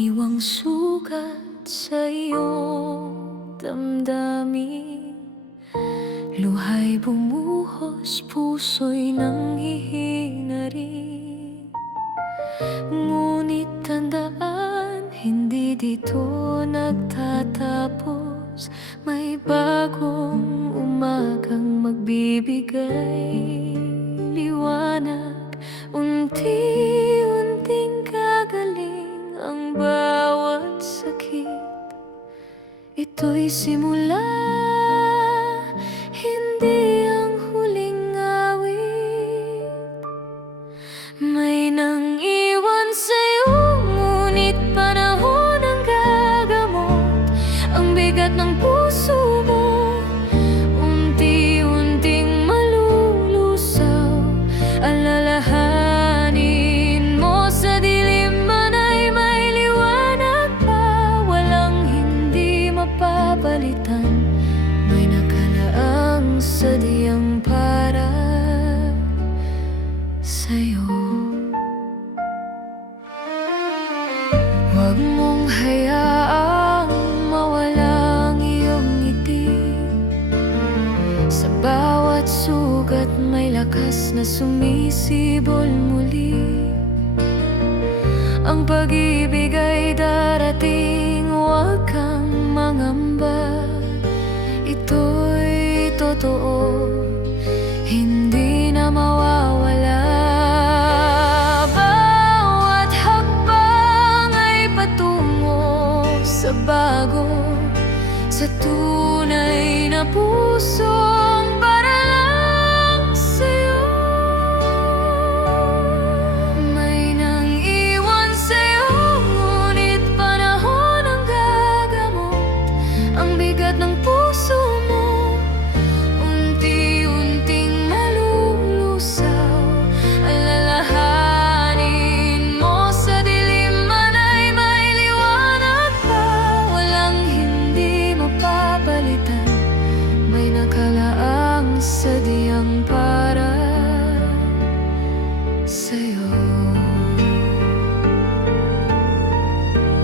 iniwang sugat sa iyong damdamin. Luha'y bumuhos, puso'y nanghihina rin. Ngunit tandaan, hindi dito nagtatapos. May bagong umagang magbibigay liwanag. Unti-unting gagaling ang bawat sakit. Ito'y simula, hindi ang huling awit. May nang iwan sa'yo, ngunit panahon ang gagamot ang bigat ng puso mo. Unti-unting malulusaw, alalahanin mo sa dilim man ay may liwanag pa. Walang hindi mapapalitan, may nakalaang sadyang para sa'yo. Huwag mong hayaang mawala ang iyong ngiti. Sa bawat sugat may lakas na sumisibol muli. Ang pag-ibig ay darating, huwag kang mangamba. Ito'y totoo, hindi na mawawala. Bawat hakbang ay patungo sa bago, sa tunay na pusong para lang sa'yo. May nang iwan sa'yo, ngunit panahon ang gagamot ang bigat ng puso mo. Unti-unting malulusaw, alalahanin mo sa dilim man ay may liwanag pa. Walang hindi mapapalitan, may nakalaang sadyang para sa'yo.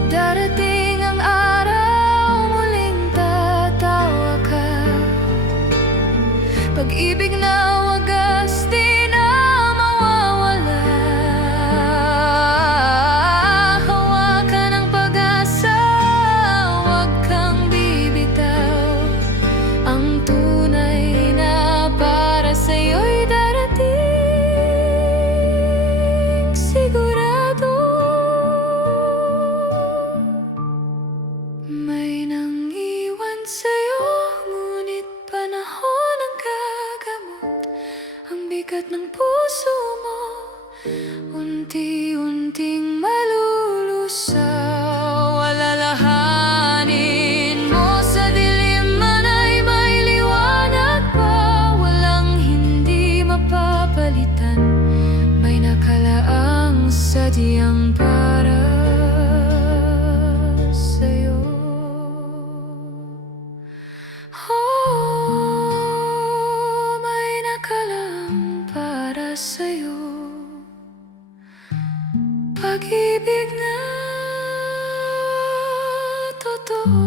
Darating ang araw, muling tatawa ka. Pag-ibig na wagas, di na mawawala. Hawakan ang pag-asa, huwag kang bibitaw. Ang tunay na para sa'yo'y darating, sigurado. May nang iwan sa'yo, ngunit panahon ang gagamot ang bigat ng puso mo. Unti-unting malulusaw, alalahanin mo sa dilim man ay may liwanag pa. Walang hindi mapapalitan, may nakalaang sadyang para sa'yo. Oh, may nakalaang para sa'yo. Pag-ibig na totoo.